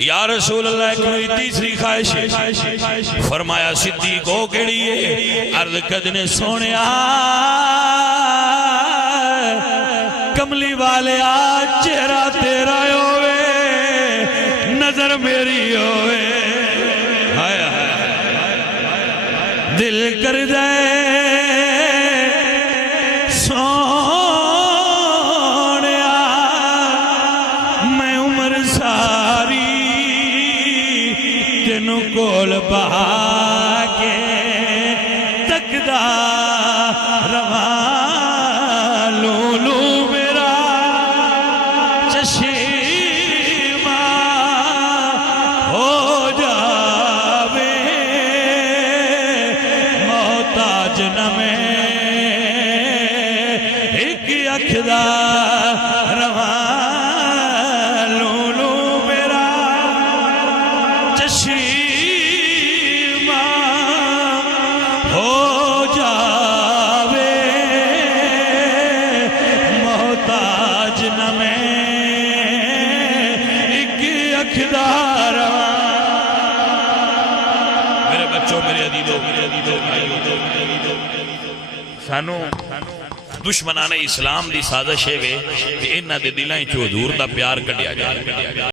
یا رسول اللہ کوئی تیسری خواہش ہے؟ فرمایا صدیق ہو کیڑی ہے؟ عرض کدنے سونے کملی والے آج چہرہ تیرا ہوئے نظر میری ہوئے دل کر جائے کول بہا کے تکدا رواں لولو میرا چشمہ ہو جاوے محتاج نہ میں ایک اکھدا رواں لولو میرا چشمہ میرے بچوں میرے عزیزوں سانو دشمنان اسلام دی سازش ہے کہ انہاں دے دلائیں چوں حضور دا پیار کڈیا جائے